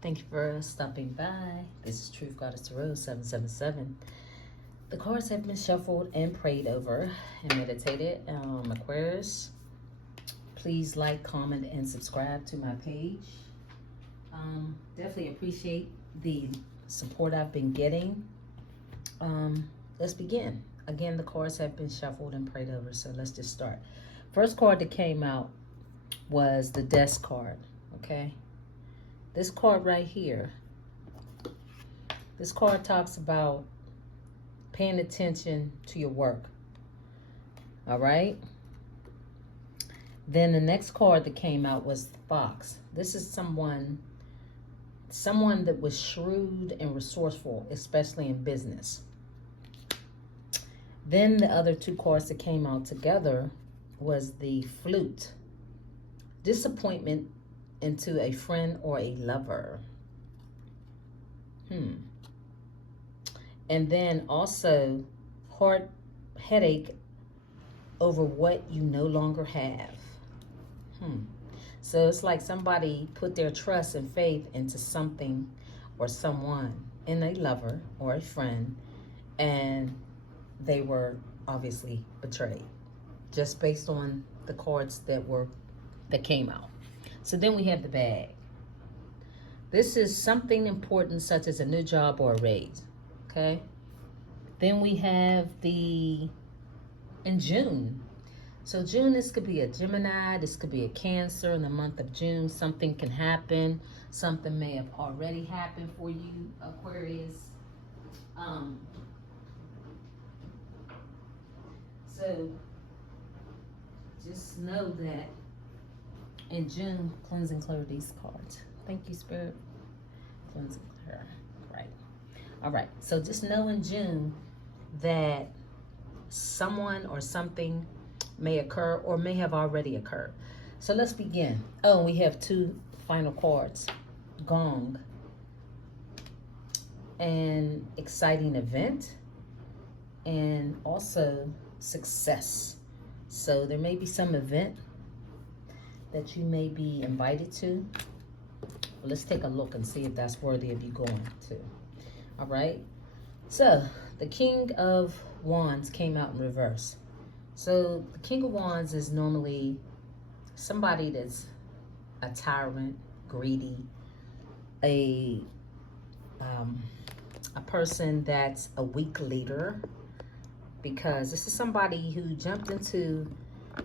Thank you for stopping by. This is Truth Goddess Tarot 777. The cards have been shuffled and prayed over and meditated. Aquarius, please like, comment, and subscribe to my page. Definitely appreciate the support I've been getting. Let's begin. Again, the cards have been shuffled and prayed over, so let's just start. First card that came out was the Death card, okay? This card right here, this card talks about paying attention to your work, all right? Then the next card that came out was the Fox. This is someone that was shrewd and resourceful, especially in business. Then the other two cards that came out together was the Flute. Disappointment into a friend or a lover. And then also headache over what you no longer have. So it's like somebody put their trust and faith into something or someone, in a lover or a friend, and they were obviously betrayed, just based on the cards that came out. So then we have the Bag. This is something important, such as a new job or a raise, okay? Then we have in June. So June, this could be a Gemini, this could be a Cancer. In the month of June, something can happen. Something may have already happened for you, Aquarius. So just know that in June, cleanse and clear these cards. Thank you, Spirit. Cleanse and clear. Right. All right. So just know in June that someone or something may occur or may have already occurred. So let's begin. Oh, we have two final cards. Gong. An exciting event. And also success. So there may be some event that you may be invited to. Well, let's take a look and see if that's worthy of you going to. All right. So the King of Wands came out in reverse. So the King of Wands is normally somebody that's a tyrant, greedy, a person that's a weak leader, because this is somebody who jumped into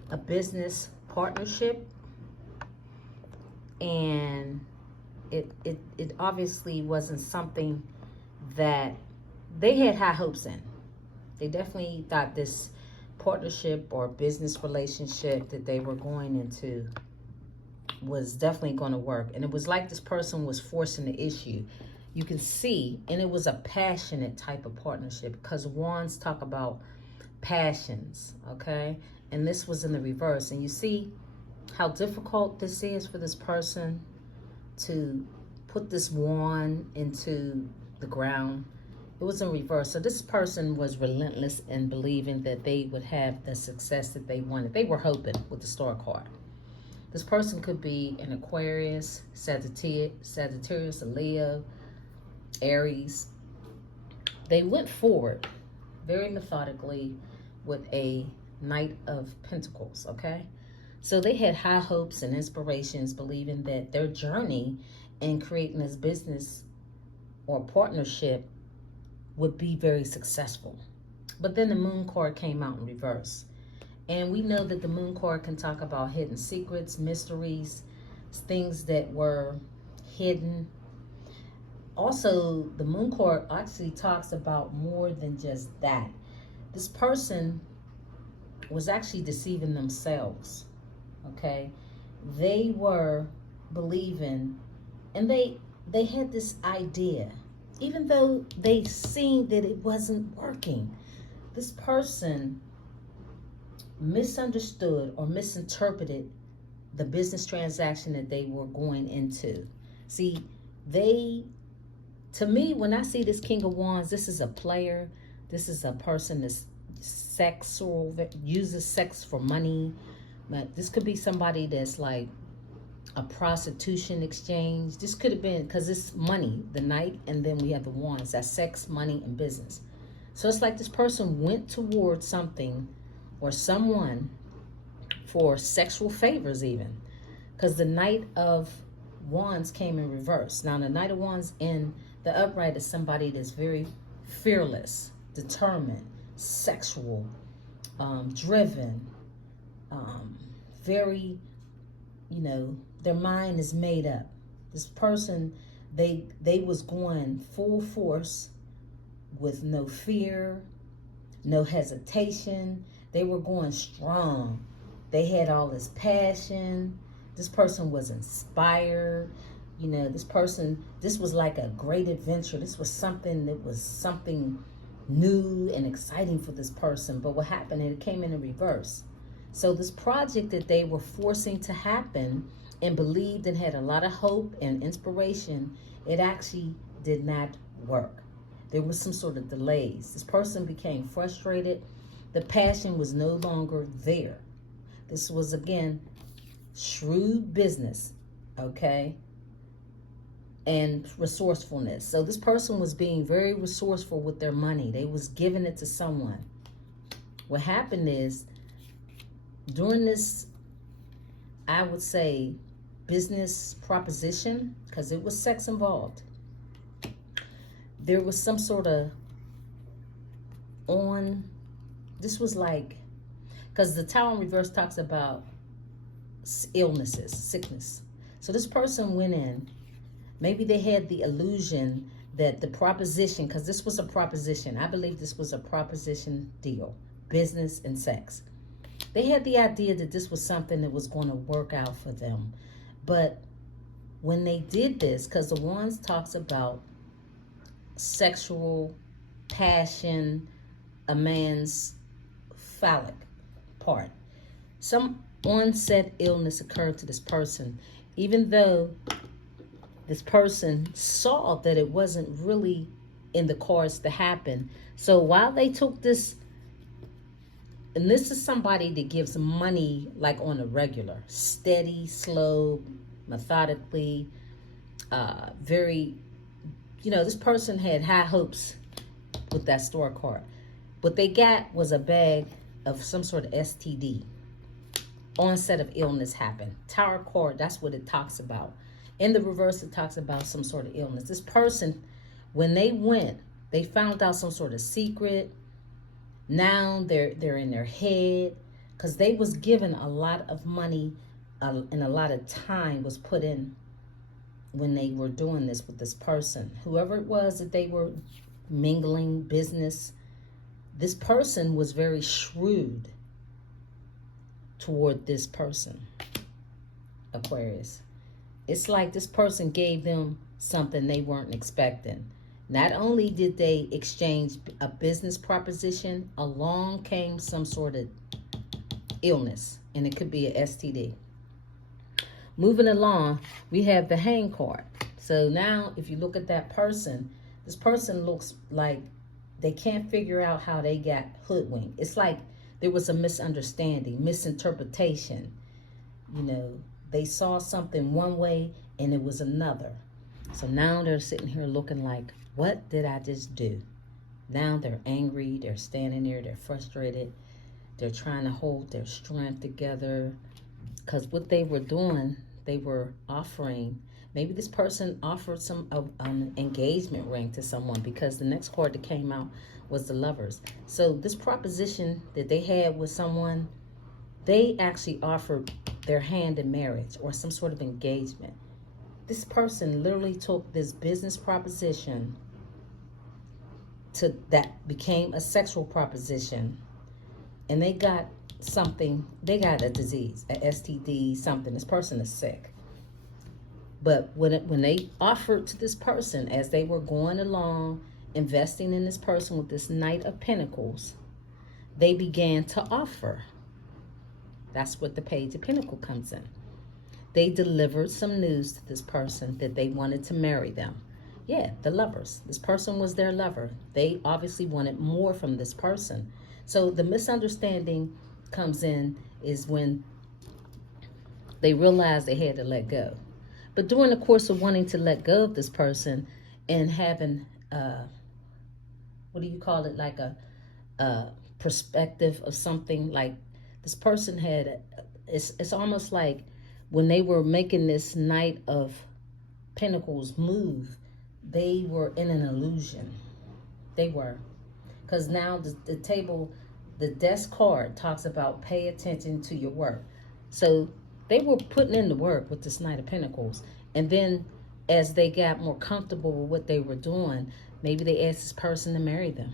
a business partnership, and it obviously wasn't something that they had high hopes in. They definitely thought this partnership or business relationship that they were going into was definitely going to work. And it was like this person was forcing the issue. You can see, and it was a passionate type of partnership, because wands talk about passions, okay? And this was in the reverse. And you see how difficult this is for this person to put this wand into the ground. It was in reverse. So this person was relentless in believing that they would have the success that they wanted. They were hoping with the Star card. This person could be an Aquarius, Sagittarius, a Leo, Aries. They went forward very methodically with a Knight of Pentacles, okay? So they had high hopes and inspirations, believing that their journey in creating this business or partnership would be very successful. But then the Moon card came out in reverse. And we know that the Moon card can talk about hidden secrets, mysteries, things that were hidden. Also, the Moon card actually talks about more than just that. This person was actually deceiving themselves, okay? They were believing, and they had this idea, even though they seen that it wasn't working. This person misunderstood or misinterpreted the business transaction that they were going into. See, to me, when I see this King of Wands, this is a player. This is a person that's sexual, that uses sex for money. But this could be somebody that's like a prostitution exchange. This could have been, because it's money, the Knight, and then we have the Wands. That's sex, money, and business. So it's like this person went towards something or someone for sexual favors even. Because the Knight of Wands came in reverse. Now the Knight of Wands in the upright is somebody that's very fearless, determined, sexual, driven, very, you know, their mind is made up. This person, they was going full force with no fear, no hesitation. They were going strong. They had all this passion. This person was inspired. You know, this person, this was like a great adventure. This was something that was something new and exciting for this person. But what happened, it came in reverse. So this project that they were forcing to happen and believed and had a lot of hope and inspiration, it actually did not work. There was some sort of delays. This person became frustrated. The passion was no longer there. This was, again, shrewd business, okay, and resourcefulness. So this person was being very resourceful with their money. They was giving it to someone. What happened is, during this, I would say, business proposition, because it was sex involved, there was some sort of this was like, because the Tower in reverse talks about illnesses, sickness. So this person went in, maybe they had the illusion that the proposition, because this was a proposition, I believe this was a proposition deal, business and sex. They had the idea that this was something that was going to work out for them. But when they did this, because the Wands talks about sexual passion, a man's phallic part. Some onset illness occurred to this person, even though this person saw that it wasn't really in the cards to happen. So while they took this, and this is somebody that gives money like on a regular, steady, slow, methodically, very, you know, this person had high hopes with that store card. What they got was a bag of some sort of STD. Onset of illness happened. Tower card, that's what it talks about. In the reverse, it talks about some sort of illness. This person, when they went, they found out some sort of secret. Now they're in their head, because they was given a lot of money and a lot of time was put in when they were doing this with this person. Whoever it was that they were mingling business, this person was very shrewd toward this person, Aquarius. It's like this person gave them something they weren't expecting. Not only did they exchange a business proposition, along came some sort of illness, and it could be a STD. Moving along, we have the Hang card. So now if you look at that person, this person looks like they can't figure out how they got hoodwinked. It's like there was a misunderstanding, misinterpretation. You know, they saw something one way and it was another. So now they're sitting here looking like, what did I just do? Now they're angry, they're standing there, they're frustrated. They're trying to hold their strength together, because what they were doing, they were offering, maybe this person offered an engagement ring to someone, because the next card that came out was the Lovers. So this proposition that they had with someone, they actually offered their hand in marriage or some sort of engagement. This person literally took this business proposition that became a sexual proposition, and they got something, they got a disease, a STD, something. This person is sick. But when they offered to this person, as they were going along, investing in this person with this Knight of Pentacles, they began to offer. That's what the Page of Pentacles comes in. They delivered some news to this person that they wanted to marry them. Yeah, the Lovers. This person was their lover. They obviously wanted more from this person. So the misunderstanding comes in is when They realized they had to let go. But during the course of wanting to let go of this person and having, what do you call it, like a perspective of something, like this person had, it's almost like when they were making this Knight of Pentacles move, they were in an illusion. They were. Because now the table, the desk card talks about pay attention to your work. So they were putting in the work with this Knight of Pentacles. And then as they got more comfortable with what they were doing, maybe they asked this person to marry them.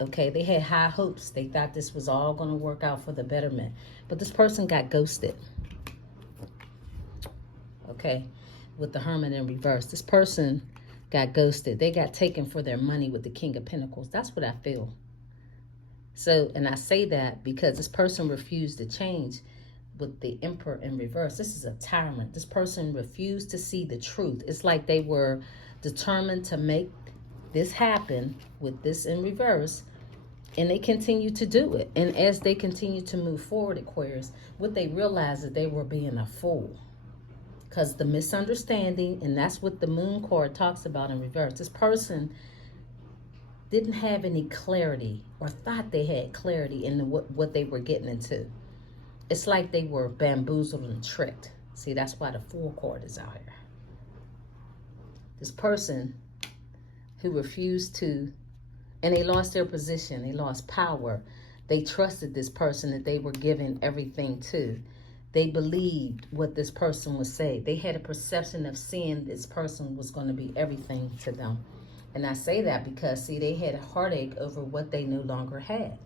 Okay, they had high hopes. They thought this was all going to work out for the betterment. But this person got ghosted. Okay, with the Hermit in reverse. This person got ghosted. They got taken for their money with the King of Pentacles. That's what I feel. So, and I say that because this person refused to change with the Emperor in reverse. This is a tyrant. This person refused to see the truth. It's like they were determined to make this happen with this in reverse, and they continue to do it. And as they continue to move forward, Aquarius, what they realized that they were being a fool. Because the misunderstanding, and that's what the Moon card talks about in reverse. This person didn't have any clarity or thought they had clarity in what they were getting into. It's like they were bamboozled and tricked. See, that's why the Fool card is out here. This person who refused to, and they lost their position, they lost power. They trusted this person that they were giving everything to. They believed what this person would say. They had a perception of seeing this person was going to be everything to them. And I say that because, see, they had a heartache over what they no longer had.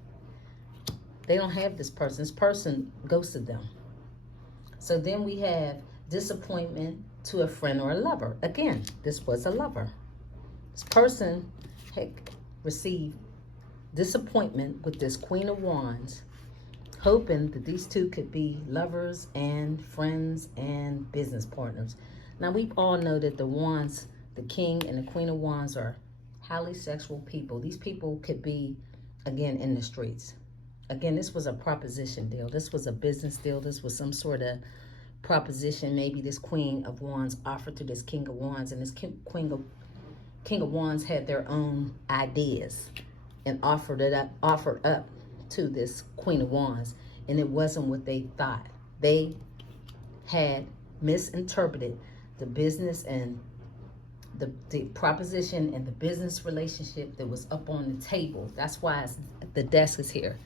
They don't have this person. This person ghosted them. So then we have disappointment to a friend or a lover. Again, this was a lover. This person had received disappointment with this Queen of Wands, hoping that these two could be lovers and friends and business partners. Now, we all know that the Wands, the King and the Queen of Wands, are highly sexual people. These people could be, again, in the streets. Again, this was a proposition deal. This was a business deal. This was some sort of proposition. Maybe this Queen of Wands offered to this King of Wands, and this King of Wands had their own ideas and offered up to this Queen of Wands, and it wasn't what they thought. They had misinterpreted the business and the proposition and the business relationship that was up on the table. That's why the desk is here.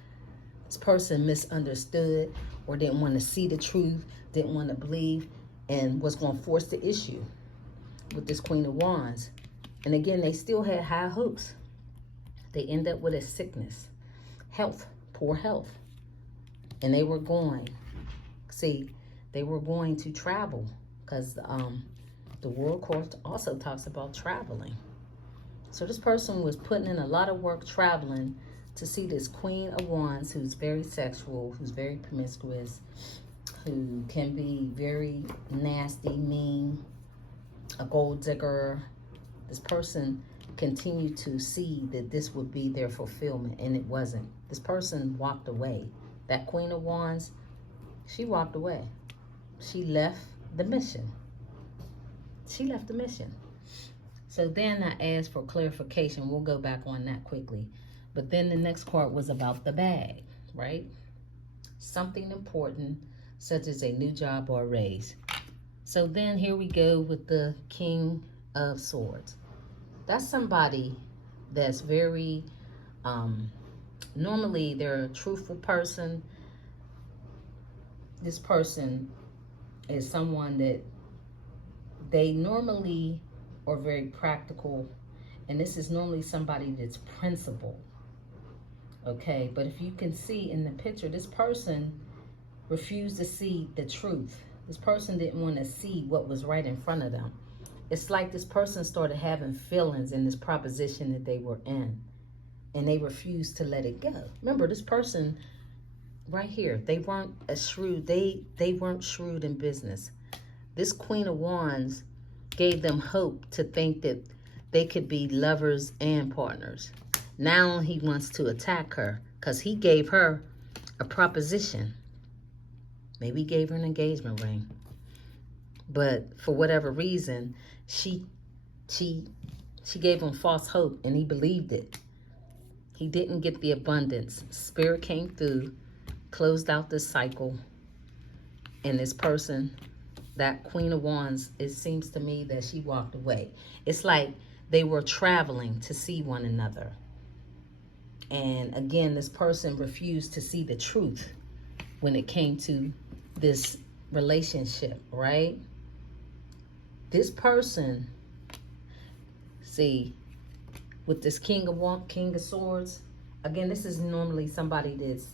This person misunderstood or didn't want to see the truth, didn't want to believe, and was going to force the issue with this Queen of Wands. And again, they still had high hopes. They end up with a sickness, health, poor health. And they were going, see, they were going to travel because the World Court also talks about traveling. So this person was putting in a lot of work traveling to see this Queen of Wands, who's very sexual, who's very promiscuous, who can be very nasty, mean, a gold digger. This person continued to see that this would be their fulfillment, and it wasn't. This person walked away. That Queen of Wands, she walked away. She left the mission. She left the mission. So then I asked for clarification. We'll go back on that quickly. But then the next part was about the bag, right? Something important, such as a new job or a raise. So then here we go with the King of Swords. That's somebody that's very, normally they're a truthful person. This person is someone that they normally are very practical. And this is normally somebody that's principled. Okay, but if you can see in the picture, this person refused to see the truth. This person didn't want to see what was right in front of them. It's like this person started having feelings in this proposition that they were in, and they refused to let it go. Remember, this person right here, they weren't as shrewd. They weren't shrewd in business. This Queen of Wands gave them hope to think that they could be lovers and partners. Now he wants to attack her because he gave her a proposition. Maybe he gave her an engagement ring. But for whatever reason, she gave him false hope, and he believed it. He didn't get the abundance. Spirit came through, closed out this cycle, and this person, that Queen of Wands, it seems to me that she walked away. It's like they were traveling to see one another. And again, this person refused to see the truth when it came to this relationship, right? This person, see, with this King of Swords, again, this is normally somebody that's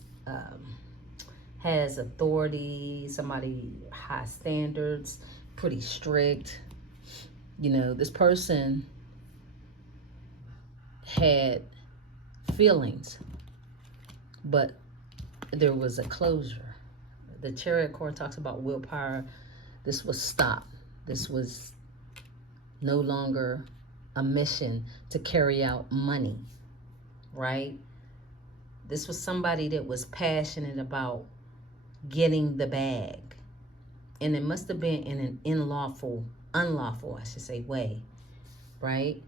has authority, somebody high standards, pretty strict. You know, this person had feelings, but there was a closure. The Chariot card talks about willpower. This was stopped. This was no longer a mission to carry out money, right? This was somebody that was passionate about getting the bag. And it must have been in an unlawful, I should say, way, right?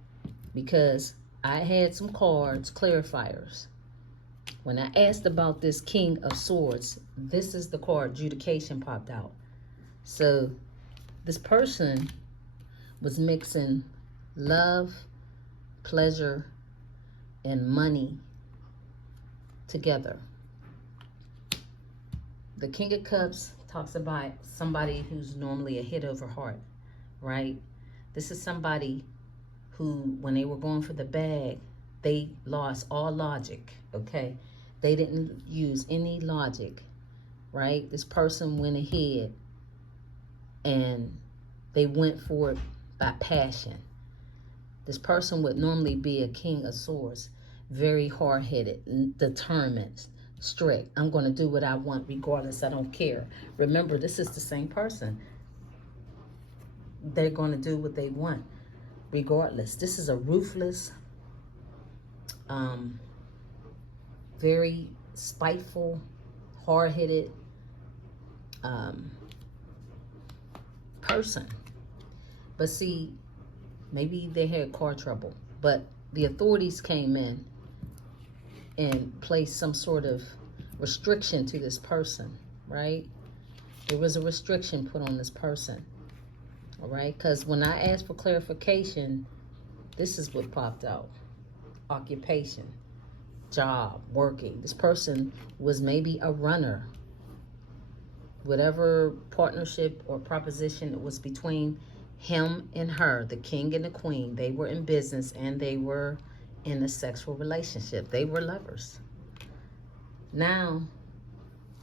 Because I had some cards, clarifiers. When I asked about this King of Swords, this is the card, adjudication, popped out. So this person was mixing love, pleasure, and money together. The King of Cups talks about somebody who's normally a head over heart, right? This is somebody who, when they were going for the bag, they lost all logic, okay? They didn't use any logic, right? This person went ahead and they went for it by passion. This person would normally be a King of Swords, very hard-headed, determined, strict. I'm going to do what I want regardless. I don't care. Remember, this is the same person. They're going to do what they want regardless. This is a ruthless, very spiteful, hard-headed person. But see, maybe they had car trouble, but the authorities came in and placed some sort of restriction to this person, right? There was a restriction put on this person, all right? Because when I asked for clarification, this is what popped out. Occupation, job, working. This person was maybe a runner. Whatever partnership or proposition was between him and her, the king and the queen, they were in business and they were in a sexual relationship. They were lovers. Now,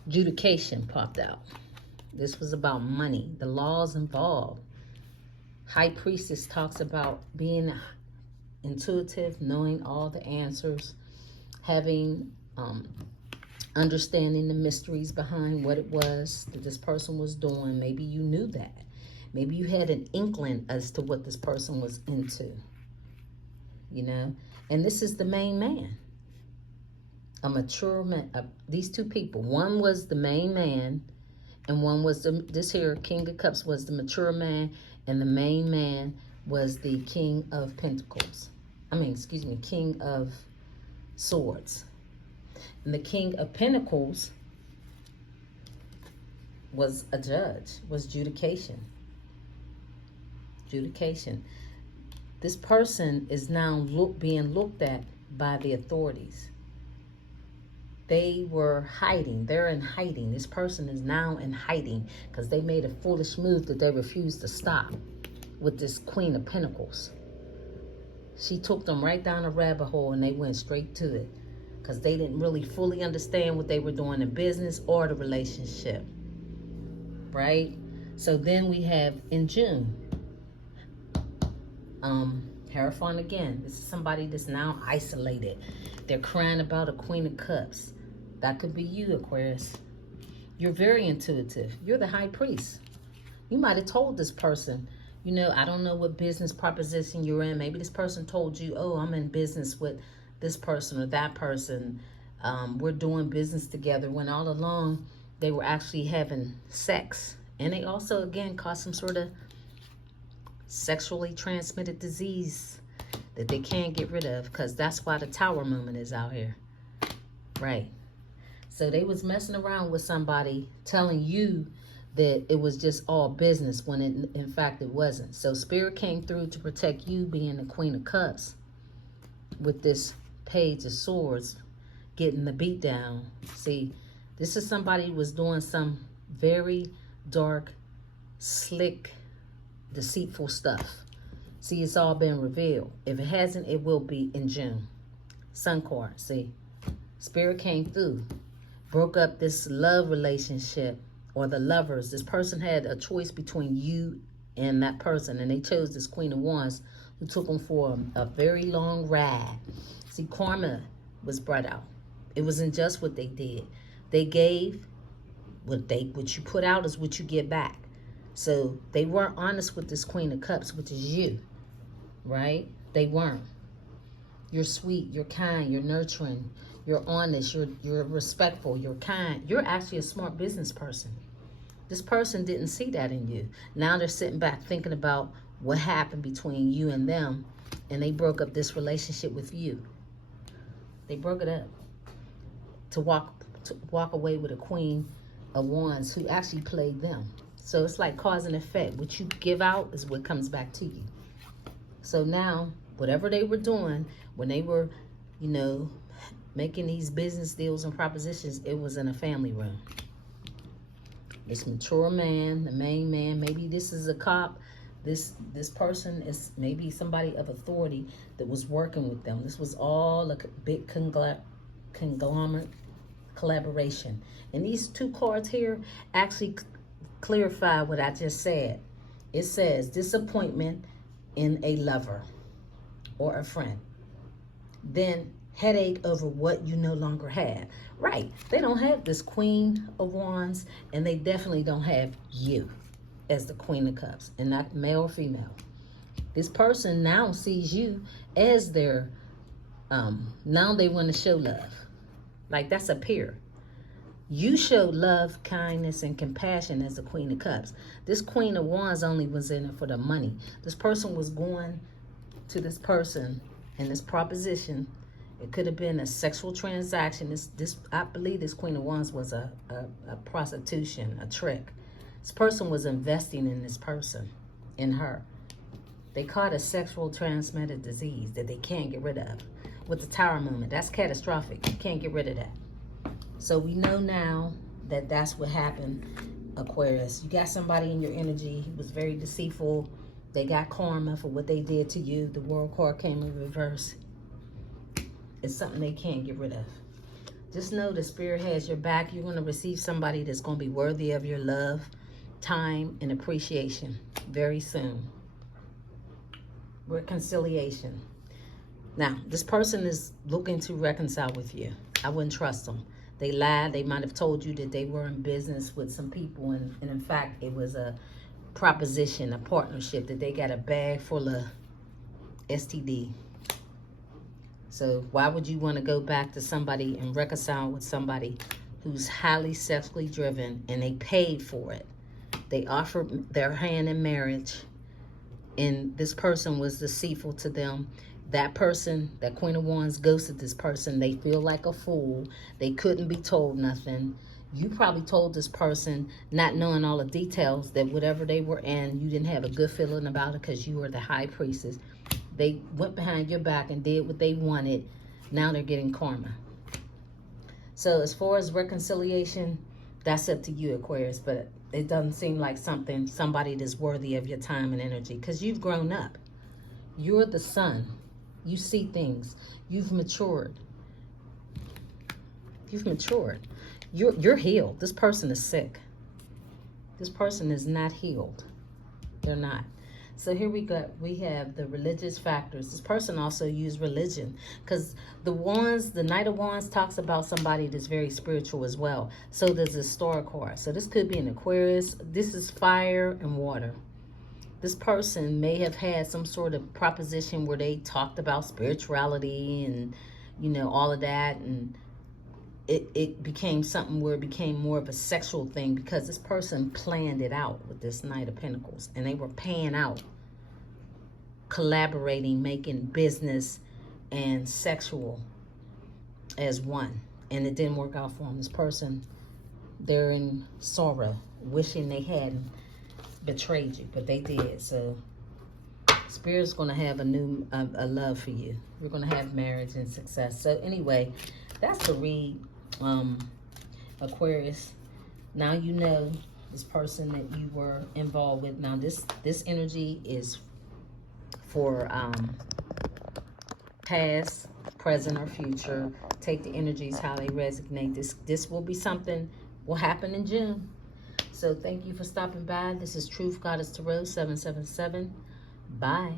adjudication popped out. This was about money, the laws involved. High Priestess talks about being intuitive, knowing all the answers, having understanding the mysteries behind what it was that this person was doing. Maybe you knew that. Maybe you had an inkling as to what this person was into, you know? And this is the main man, a mature man. These two people, one was the main man, and one was this here King of Cups was the mature man, and the main man was the King of Pentacles. King of Swords. And the King of Pentacles was a judge, was adjudication. Adjudication. This person is now being looked at by the authorities. They were hiding. They're in hiding. This person is now in hiding because they made a foolish move that they refused to stop with this Queen of Pentacles. She took them right down a rabbit hole and they went straight to it because they didn't really fully understand what they were doing in business or the relationship, right? So then we have in June, Hierophant again. This is somebody that's now isolated. They're crying about a Queen of Cups. That could be you, Aquarius. You're very intuitive. You're the High Priest. You might have told this person, you know, I don't know what business proposition you're in. Maybe this person told you, oh, I'm in business with this person or that person. We're doing business together. When all along, They were actually having sex. And they also, again, caused some sort of sexually transmitted disease that they can't get rid of, because that's why the Tower moment is out here. Right. So they was messing around with somebody telling you that it was just all business when in fact it wasn't. So Spirit came through to protect you, being the Queen of Cups, with this Page of Swords, getting the beat down. See, this is somebody who was doing some very dark, slick, deceitful stuff. See, it's all been revealed. If it hasn't, it will be in June. Sun card, see. Spirit came through, broke up this love relationship, or the lovers. This person had a choice between you and that person, and they chose this Queen of Wands, who took them for a very long ride. See, karma was brought out. It wasn't just what they did. They gave, what you put out is what you get back. So they weren't honest with this Queen of Cups, which is you, right? They weren't. You're sweet, you're kind, you're nurturing, you're honest, you're respectful, you're kind. You're actually a smart business person. This person didn't see that in you. Now they're sitting back thinking about what happened between you and them, and they broke up this relationship with you. They broke it up to walk away with a Queen of Wands who actually played them. So it's like cause and effect. What you give out is what comes back to you. So now, whatever they were doing, when they were, you know, making these business deals and propositions, it was in a family room. This mature man, the main man, maybe this is a cop. This person is maybe somebody of authority that was working with them. This was all a big conglomerate collaboration. And these two cards here actually clarify what I just said. It says disappointment in a lover or a friend. Then headache over what you no longer have. Right. They don't have this Queen of Wands, and they definitely don't have you as the Queen of Cups, and not male or female. This person now sees you as their, now they want to show love. Like, that's a peer. You showed love, kindness, and compassion as the Queen of Cups. This Queen of Wands only was in it for the money. This person was going to this person in this proposition. It could have been a sexual transaction. I believe this Queen of Wands was a prostitution, a trick. This person was investing in this person, in her. They caught a sexual transmitted disease that they can't get rid of. With the Tower moment, that's catastrophic. You can't get rid of that. So we know now that that's what happened, Aquarius. You got somebody in your energy who was very deceitful. They got karma for what they did to you. The World card came in reverse. It's something they can't get rid of. Just know the Spirit has your back. You're going to receive somebody that's going to be worthy of your love, time, and appreciation very soon. Reconciliation. Now, this person is looking to reconcile with you. I wouldn't trust them. They lied. They might have told you that they were in business with some people, and in fact, it was a proposition, a partnership, that they got a bag full of STD. So why would you want to go back to somebody and reconcile with somebody who's highly sexually driven, and they paid for it? They offered their hand in marriage, and this person was deceitful to them. That person, that Queen of Wands, ghosted this person. They feel like a fool. They couldn't be told nothing. You probably told this person, not knowing all the details, that whatever they were in, you didn't have a good feeling about it because you were the high priestess. They went behind your back and did what they wanted. Now they're getting karma. So as far as reconciliation, that's up to you, Aquarius. But it doesn't seem like somebody that's worthy of your time and energy, because you've grown up. You're the sun. You see things. You've matured. You've matured. You're healed. This person is sick. This person is not healed. They're not. So here we have the religious factors. This person also used religion, because the Knight of Wands talks about somebody that's very spiritual as well. So there's a star card. So this could be an Aquarius. This is fire and water. This person may have had some sort of proposition where they talked about spirituality and, you know, all of that. And it became something where it became more of a sexual thing, because this person planned it out with this Knight of Pentacles, and they were paying out, collaborating, making business and sexual as one, and it didn't work out for them. This person, they're in sorrow, wishing they hadn't betrayed you, but they did. So Spirit's going to have a love for you. You're going to have marriage and success. So anyway, that's the read, Aquarius. Now you know this person that you were involved with. Now this energy is for past, present, or future. Take the energies how they resonate. This will be something will happen in June. So thank you for stopping by. This is Truth Goddess Tarot 777. Bye.